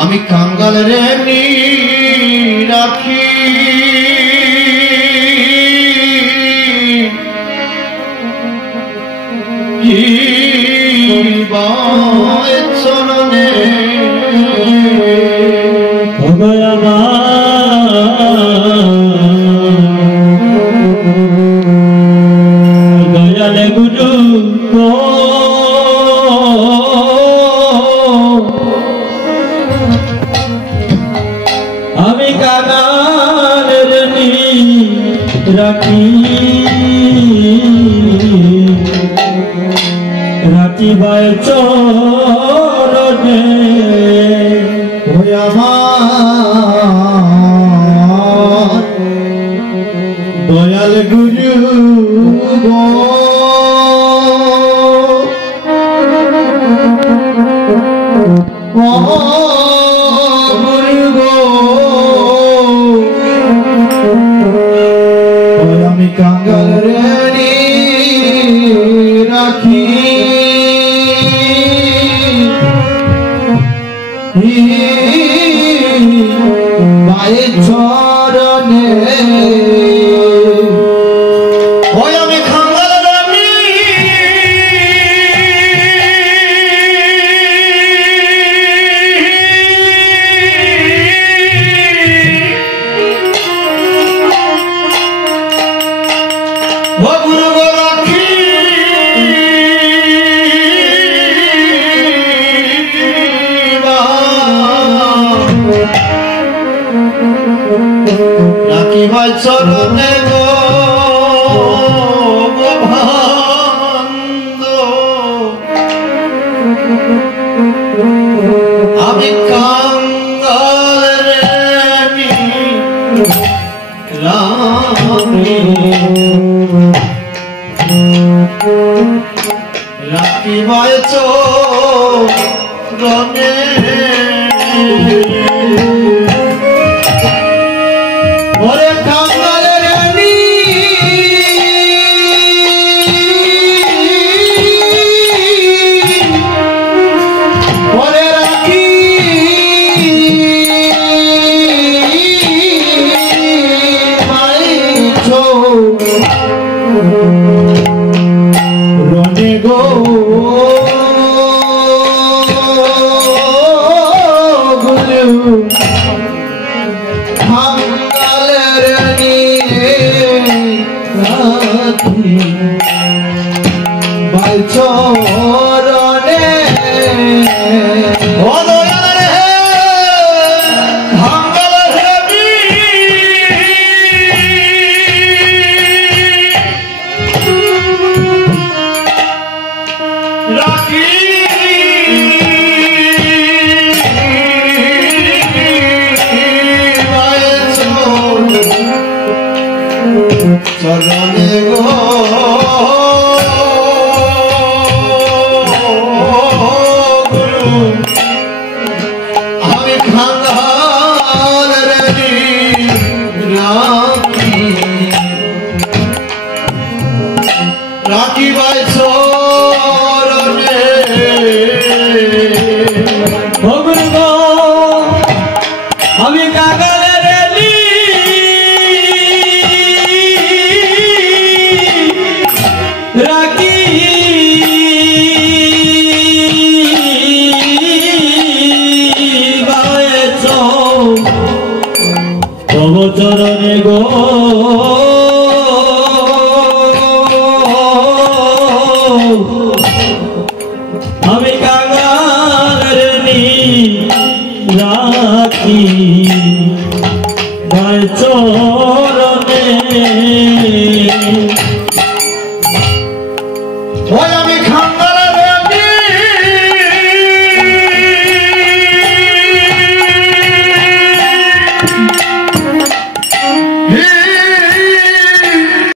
আমি কাঙ্গাল রে নি রাখি চরণে দয়ালে গুরু আমি কাঙ্গালের নি রাখি রাখি ভাই চরণে ওই আমার দয়াল গুরু গো গুরু গো আমি কাঙ্গাল রে রাখি পায়ে চরণে ওই আমি কাঙ্গাল রানী ও গুরু গো রাখি রাখি ভাই চরণে গো বন্ধ আমি কাঙ্গাল রে রাখি ভাই চরণে ওরে কাঙ্গালের রানী ওরে রাখি ভাই চরণে গো গুরু ভাই চরণে ও দয়াল রে কাঙ্গাল রে রাখি ভাই চরণে গো আমি কাঙ্গাল রে রাখি ভাই চরণে আমি কাঙ্গালের নি রাখি ভাই চরণে গো আমি কাঙ্গালের নি রাখি